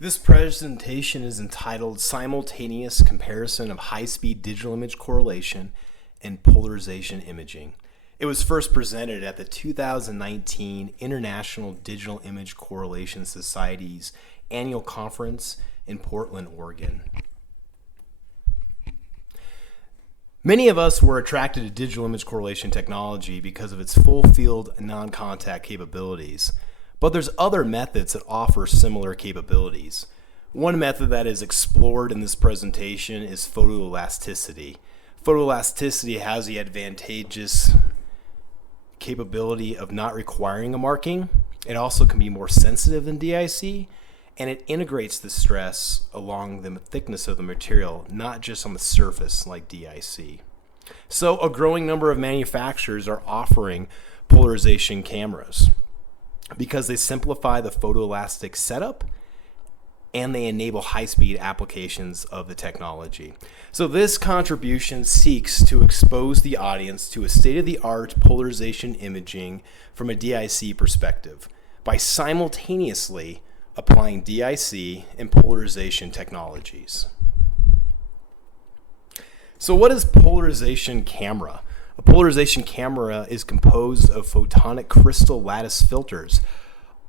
This presentation is entitled Simultaneous Comparison of High-Speed Digital Image Correlation and Polarization Imaging. It was first presented at the 2019 International Digital Image Correlation Society's annual conference in Portland, Oregon. Many of us were attracted to digital image correlation technology because of its full-field non-contact capabilities. But there's other methods that offer similar capabilities. One method that is explored in this presentation is photoelasticity. Photoelasticity has the advantageous capability of not requiring a marking. It also can be more sensitive than DIC, and it integrates the stress along the thickness of the material, not just on the surface like DIC. So a growing number of manufacturers are offering polarization cameras because they simplify the photoelastic setup and they enable high-speed applications of the technology. So this contribution seeks to expose the audience to a state-of-the-art polarization imaging from a DIC perspective by simultaneously applying DIC and polarization technologies. So what is polarization camera? A polarization camera is composed of photonic crystal lattice filters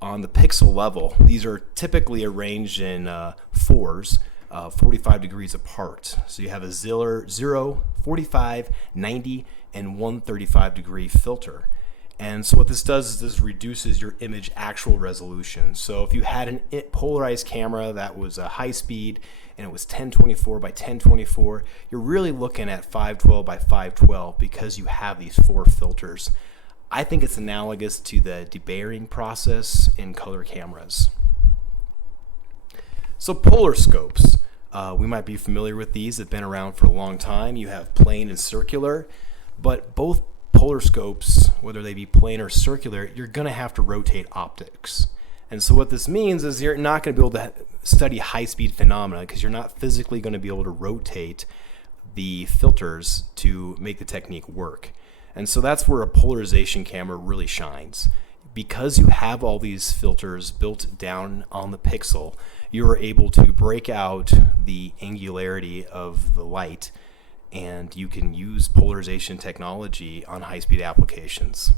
on the pixel level. These are typically arranged in fours, 45 degrees apart. So you have a 0, 45, 90, and 135 degree filter. And so what this does is this reduces your image actual resolution. So if you had a polarized camera that was a high speed and it was 1024 by 1024, you're really looking at 512 by 512 because you have these four filters. I think it's analogous to the debayering process in color cameras. So polar scopes, we might be familiar with these. They've been around for a long time. You have plane and circular, but both polar scopes, whether they be plane or circular, you're going to have to rotate optics. And so what this means is you're not going to be able to study high-speed phenomena because you're not physically going to be able to rotate the filters to make the technique work. And so that's where a polarization camera really shines. Because you have all these filters built down on the pixel, you are able to break out the angularity of the light, and you can use polarization technology on high-speed applications.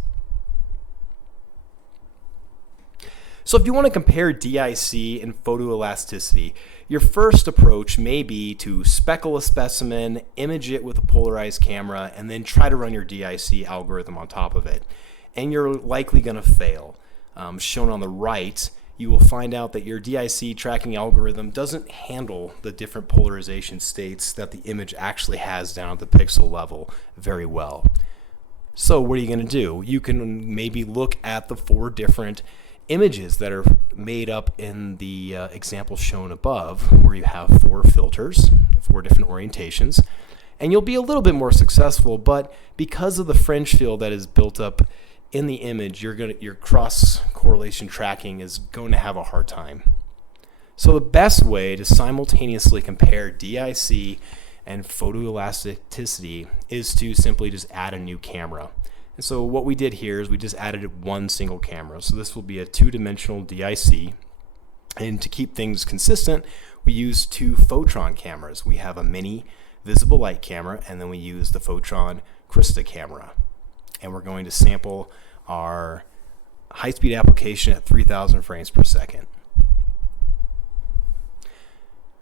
So if you want to compare DIC and photoelasticity, your first approach may be to speckle a specimen, image it with a polarized camera, and then try to run your DIC algorithm on top of it. And you're likely going to fail. Shown on the right, you will find out that your DIC tracking algorithm doesn't handle the different polarization states that the image actually has down at the pixel level very well. So what are you going to do? You can maybe look at the four different images that are made up in the example shown above, where you have four filters, four different orientations, and you'll be a little bit more successful, but because of the fringe field that is built up in the image, your cross correlation tracking is going to have a hard time. So the best way to simultaneously compare DIC and photoelasticity is to simply just add a new camera. And so what we did here is we just added one single camera. So this will be a two-dimensional DIC. And to keep things consistent, we use two Photron cameras. We have a mini visible light camera, and then we use the Photron Krista camera. And we're going to sample our high-speed application at 3,000 frames per second.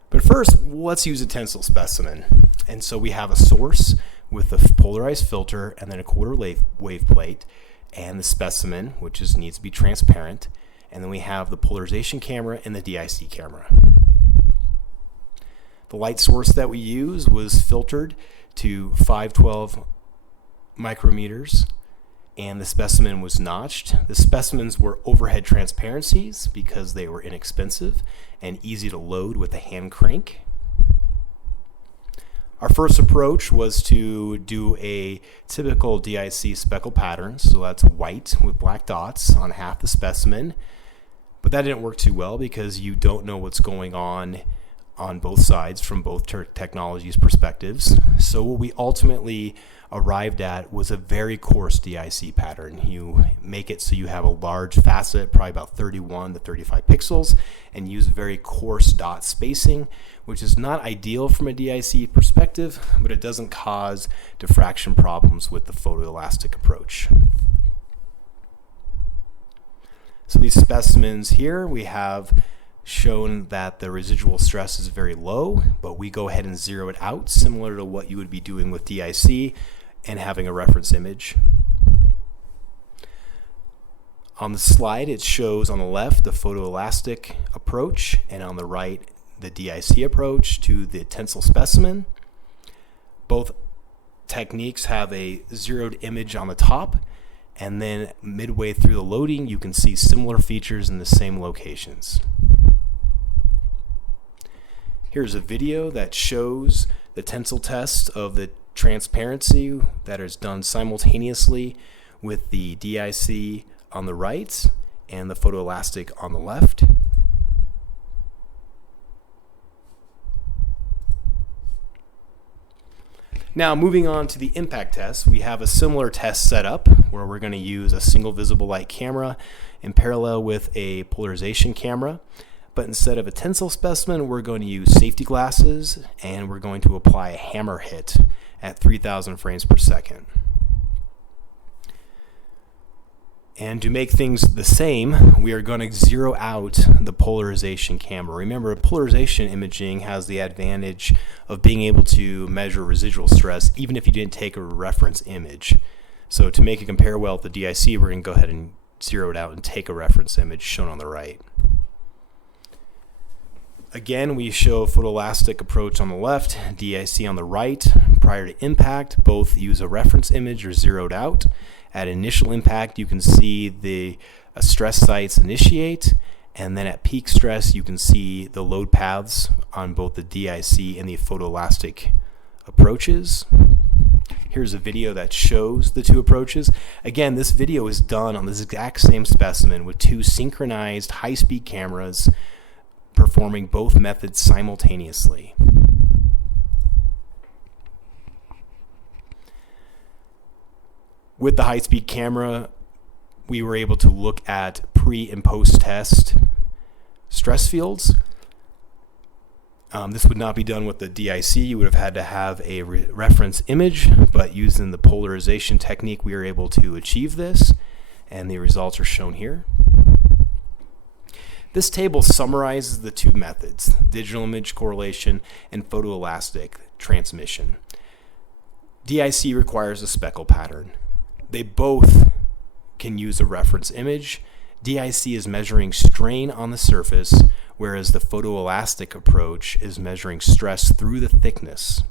But first, let's use a tensile specimen. And so we have a source with a polarized filter and then a quarter wave plate, and the specimen, which needs to be transparent. And then we have the polarization camera and the DIC camera. The light source that we use was filtered to 512 micrometers, and the specimen was notched. The specimens were overhead transparencies because they were inexpensive and easy to load with a hand crank. Our first approach was to do a typical DIC speckle pattern, so that's white with black dots on half the specimen. But that didn't work too well because you don't know what's going on on both sides from both technologies' perspectives. So what we ultimately arrived at was a very coarse DIC pattern. You make it so you have a large facet, probably about 31 to 35 pixels, and use very coarse dot spacing, which is not ideal from a DIC perspective, but it doesn't cause diffraction problems with the photoelastic approach. So these specimens here, we have shown that the residual stress is very low, but we go ahead and zero it out, similar to what you would be doing with DIC and having a reference image. On the slide, it shows on the left the photoelastic approach, and on the right, the DIC approach to the tensile specimen. Both techniques have a zeroed image on the top, and then midway through the loading, you can see similar features in the same locations. Here's a video that shows the tensile test of the transparency that is done simultaneously with the DIC on the right and the photoelastic on the left. Now, moving on to the impact test, we have a similar test set up where we're going to use a single visible light camera in parallel with a polarization camera. But instead of a tensile specimen, we're going to use safety glasses, and we're going to apply a hammer hit at 3,000 frames per second. And to make things the same, we are going to zero out the polarization camera. Remember, polarization imaging has the advantage of being able to measure residual stress even if you didn't take a reference image. So to make it compare well with the DIC, we're going to go ahead and zero it out and take a reference image shown on the right. Again, we show a photoelastic approach on the left, DIC on the right. Prior to impact, both use a reference image or zeroed out. At initial impact, you can see the stress sites initiate, and then at peak stress, you can see the load paths on both the DIC and the photoelastic approaches. Here's a video that shows the two approaches. Again, this video is done on this exact same specimen with two synchronized high-speed cameras performing both methods simultaneously. With the high-speed camera, we were able to look at pre- and post-test stress fields. This would not be done with the DIC. You would have had to have a reference image, but using the polarization technique, we were able to achieve this, and the results are shown here. This table summarizes the two methods, digital image correlation and photoelastic transmission. DIC requires a speckle pattern. They both can use a reference image. DIC is measuring strain on the surface, whereas the photoelastic approach is measuring stress through the thickness.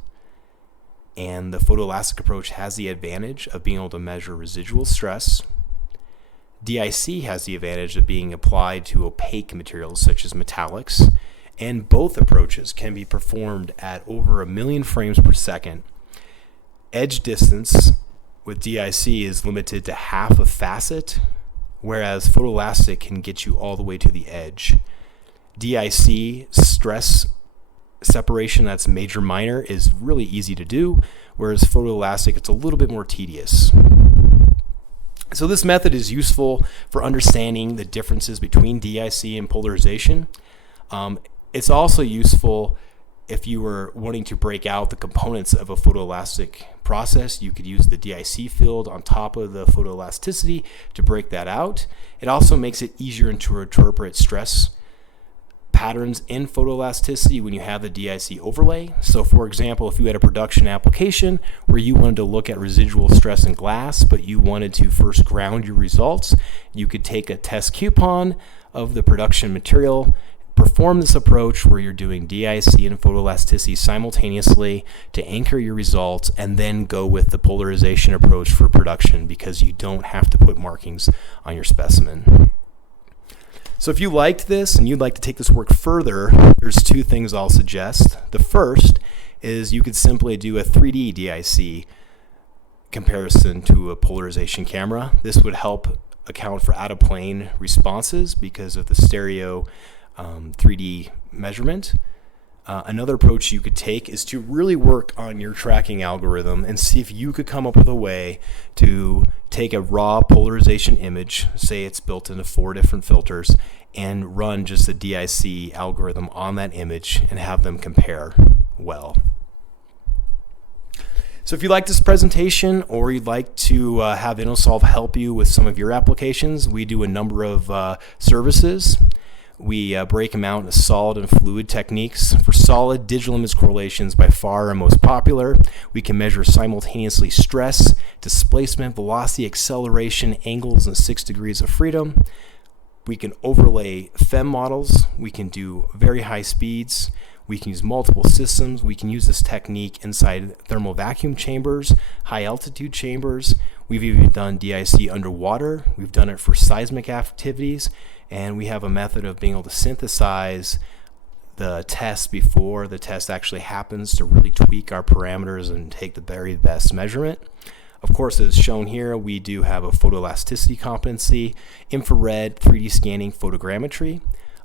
And the photoelastic approach has the advantage of being able to measure residual stress. DIC has the advantage of being applied to opaque materials such as metallics, and both approaches can be performed at over 1 million frames per second. Edge distance with DIC is limited to half a facet, whereas photoelastic can get you all the way to the edge. DIC stress separation that's major minor is really easy to do, whereas photoelastic it's a little bit more tedious. So this method is useful for understanding the differences between DIC and polarization. It's also useful if you were wanting to break out the components of a photoelastic process. You could use the DIC field on top of the photoelasticity to break that out. It also makes it easier to interpret stress patterns in photoelasticity when you have the DIC overlay. So for example, if you had a production application where you wanted to look at residual stress in glass, but you wanted to first ground your results, you could take a test coupon of the production material, perform this approach where you're doing DIC and photoelasticity simultaneously to anchor your results, and then go with the polarization approach for production because you don't have to put markings on your specimen. So if you liked this and you'd like to take this work further, there's two things I'll suggest. The first is you could simply do a 3D DIC comparison to a polarization camera. This would help account for out-of-plane responses because of the stereo 3D measurement. Another approach you could take is to really work on your tracking algorithm and see if you could come up with a way to take a raw polarization image, say it's built into 4 different filters, and run just a DIC algorithm on that image and have them compare well. So if you like this presentation, or you'd like to have InnoSolve help you with some of your applications, we do a number of services. We break them out into solid and fluid techniques. For solid, digital image correlations by far are most popular. We can measure simultaneously stress, displacement, velocity, acceleration, angles, and 6 degrees of freedom. We can overlay FEM models. We can do very high speeds. We can use multiple systems. We can use this technique inside thermal vacuum chambers, high altitude chambers. We've even done DIC underwater. We've done it for seismic activities. And we have a method of being able to synthesize the test before the test actually happens to really tweak our parameters and take the very best measurement. Of course, as shown here, we do have a photoelasticity competency, infrared, 3D scanning, photogrammetry.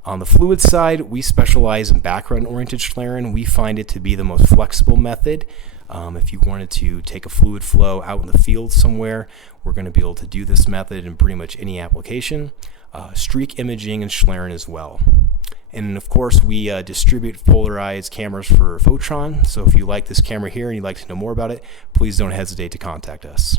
On the fluid side, we specialize in background-oriented Schlieren. We find it to be the most flexible method. If you wanted to take a fluid flow out in the field somewhere, we're going to be able to do this method in pretty much any application. Streak imaging and Schlieren as well. And of course, we distribute polarized cameras for Photron. So if you like this camera here and you'd like to know more about it, please don't hesitate to contact us.